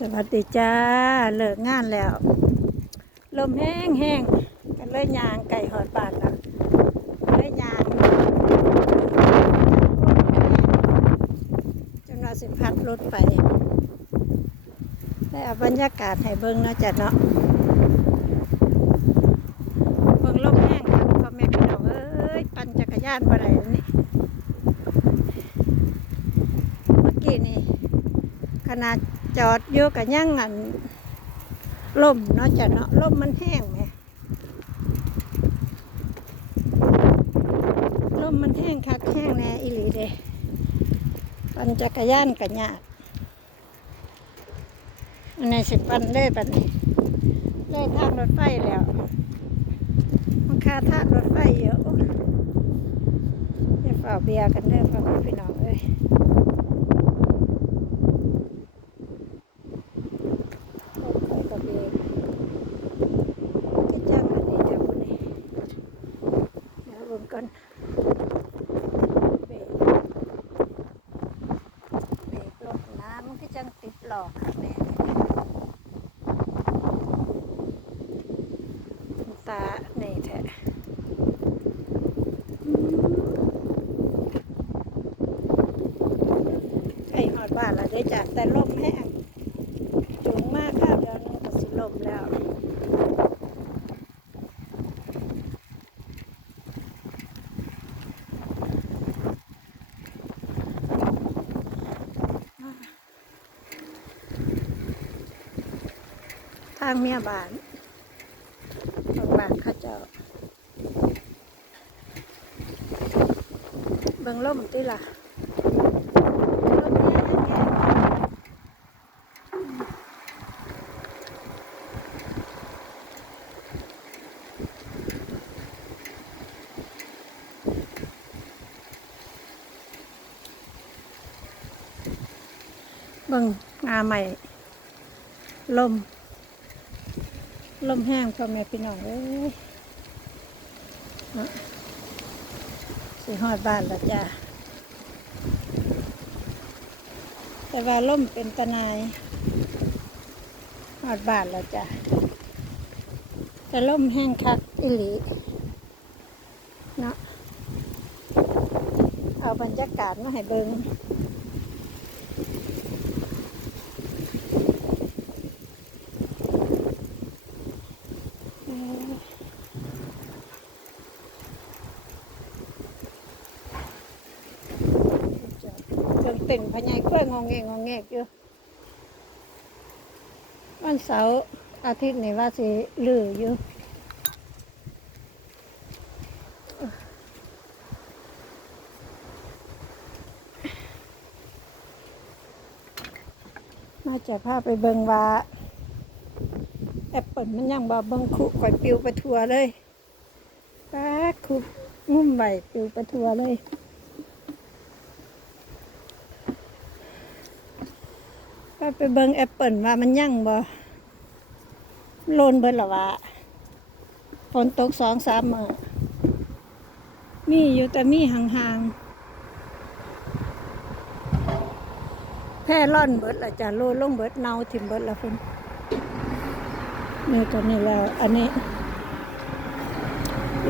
สวัสดีจ้าเลิกงานแล้ว ลมแห้งแห้งกันเลยยางไก่หอดบากนแล้วเลยยางจนว่าสิพัดรถไปได้เอาบรรยากาศให้เบิ่งนาะจ้ะเนาะเบิ่งลมแห้งครับพ่อแม่พี่น้องเอ้ยปั่นจักรยานบ่ได้นี่เมื่อกี้นี่ขนาด จอดอยู่กับย่างอันล่มเนาะจ้ะเนาะล่มมันแห้งไหมล่มมันแห้งคักแห้งแน่อีหลีเดปั่นจักรยานกับยากอันนี้สิปั่นเลยปั่นนี้เลยทางรถไฟแล้วมันค่าทางรถไฟเยอะอย่าฝ่าเบียร์กันเด้อพ่อพี่น้องเอ้ย คอยกับเองคิดจังอันนี้เดี๋ยวคนนี้เดี๋ยวเบิ่ง ก่อนเบรกเบรกรถน้ำมันก็จังติดหลอกค่ะแม่ตาในแท้ใกล้หอดบ้านแล้วได้จากแต่ลมแห้ง สูงมากค่ะเดี๋ยวนึงก็สิลมแล้ว ทางเมียบานบางบ้านเข้าเจ้า เบิ่งล่มติล่ะลมแห้งๆเบิ่งงาใหม่ลม ลมแห้งพ่อแม่พี่น้องเอ้ยสิฮอดบ้านแล้วจ้าแต่ว่าลมเป็นตะนายฮอดบ้านแล้วจ้าแต่ลมแห้งคักอิหลีเนาะเอาบรรยากาศมาให้เบิ่ง เครื่องเต่งพญายกล้วยงองแงงองแงกอยู่วันเสาร์อาทิตย์นี่ว่าสิลืออยู่มาจะพาไปเบิงว่าแอปเปิลมันยังบ่เบิงคุก่อยปิวไปทัวเลยป้าคุงุ่มใบปิวไปทัวเลย ไปเบิ่งแอปเปิลว่ามันยั่งบ่โลนเบิดหรอวะฝนตกสองสามมือมีอยู่แต่มีห่างๆแพร่ร่อนเบิดละจ้ะโลนลงเบิดเนาถิ่มเบิดละพุ่นนี่ตัวนี้แล้ว อันนี้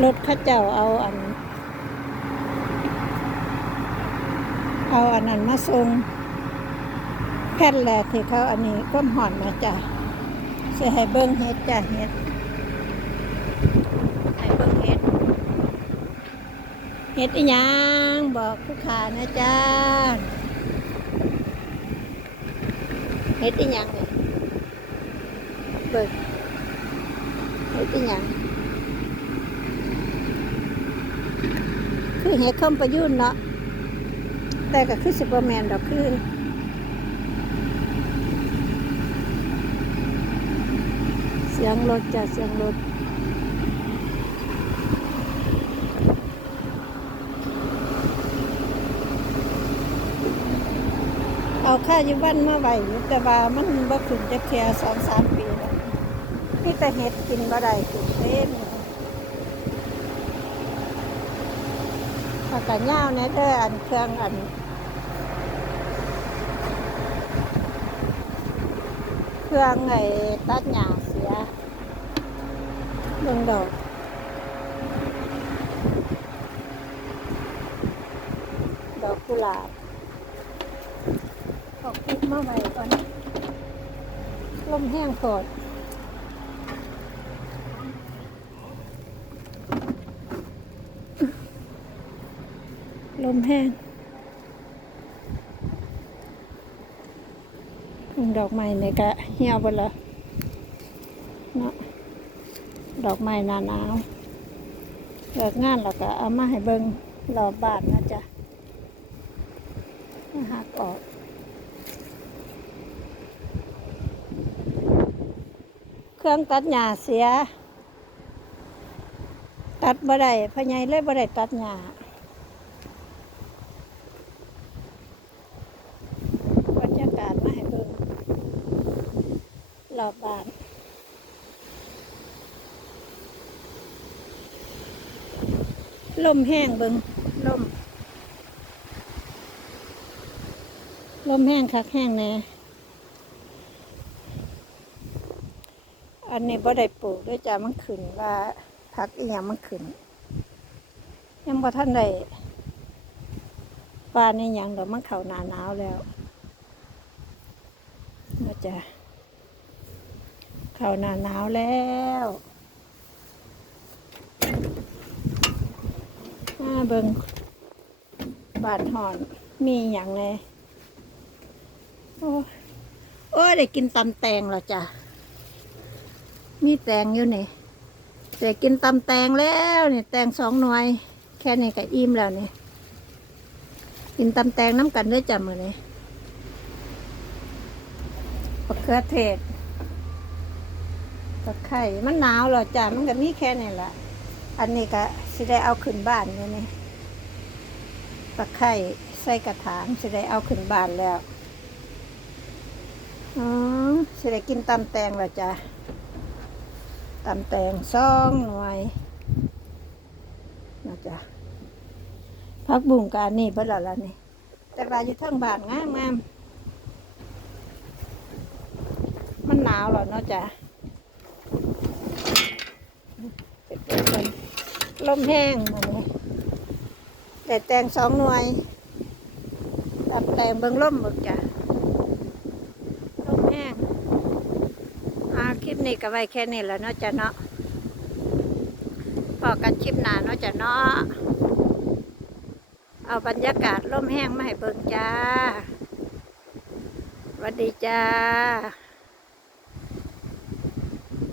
รถข้าเจ้าเอาอัน เอาอันนั้นมาส่ง แผ่นแรกที่เขาอันนี้ก็หอนมาจ้ะเสียให้เบิ้งเฮ็ดจ้ะเฮ็ดให้เบิ้งเฮ็ดเฮ็ดอีหยังบอกผู้ขานะจ้าเฮ็ดอีหยังเบิ้งเฮ็ดอีหยังคือเฮ็ดคำประยุนเนาะแต่ก็คือสิบแมนดอกคือ เสียงรถจ้ะเสียงรถเอาค่าอยู่บ้านมาไว้อยู่แต่ว่ามันบ่ขึ้นจะแค่สองสามปีแล้วนี่แต่เห็ดกินบ่ได้กินเต็มอยู่ผักกาดยาเนี่ยเด้ออันเครื่องอัน รื่องไอ้ตัดหญ้าเสียเบิ่งดอกดอกกุหลาบออกคลิปมาใหม่ก่อนลมแห้งสดลมแห้ง ดอกไม้เนี่ยก็เหี่ยวไปล้วเนาะดอกไม้หนาหนาวเลิกงานแล้วก็เอามาให้เบิงรอบบานนะจ๊ะหักออกเครื่องตัดหญ้าเสีย ตัดบ่ได้พะไยเลยบ่ได้ตัดหญ้าบรรยากาศมาให้เบิ่งร อบบ้านลมแห้งเบิ่งลมลมแห้งคักแห้งแน่อันนี้บ่ได้ปลูกด้วยจ้ะมันขึ้นว่าผักอีหยังมันขึ้น ยังบ่ทันได้ปานนี่ยังดอกมันเข้าหน้าหนาวแล้วมาจ้ะ เข้าหน้าหนาวแล้วมาเบิ่งบานหอน มีอย่างแน่โอ้ยโอ้ยได้กินตำแตงแล้วจ้ะ มีแตงอยู่นี่แต่กินตำแตงแล้วเนี่ยแตงสองหน่วย แค่นี้ก็อิ่มแล้วเนี่ยกินตำแตงน้ำกันด้วยจ้ะมือนี้มะเขือเทศ ตะไคร่มันหนาวหรอจ้ะมันก็มีแค่นี้ละอันนี้ก็สิได้เอาขึ้นบ้านอยู่นี่ตะไคร่ใส่กระถางสิได้เอาขึ้นบ้านแล้วอ๋อสิได้กินตำแตงแล้วจ้ะตำแตงสองหน่วยนะจ๊ะพักบุ้งกอันนี่เบิดแล้วล่ะนี่ แต่ว่าอยู่ทั้งบ้านงามงามมันหนาวแล้วเนาะจ้ะเก็บไว้ก่อน ลมแห้งหมดนี้แต่แตงสองหน่วยตำแตงเบิ่งล่มเบิกจ้ะลมแห้งอาคลิปนี้ก็ไว้แค่นี้แหล้วเนาะจ้ะเนาะพอกันคลิปหน้าเนาะจ้ะเนาะเอาบรรยากาศลมแห้งมาให้เบิ่งจ้าสวัสดีจ้า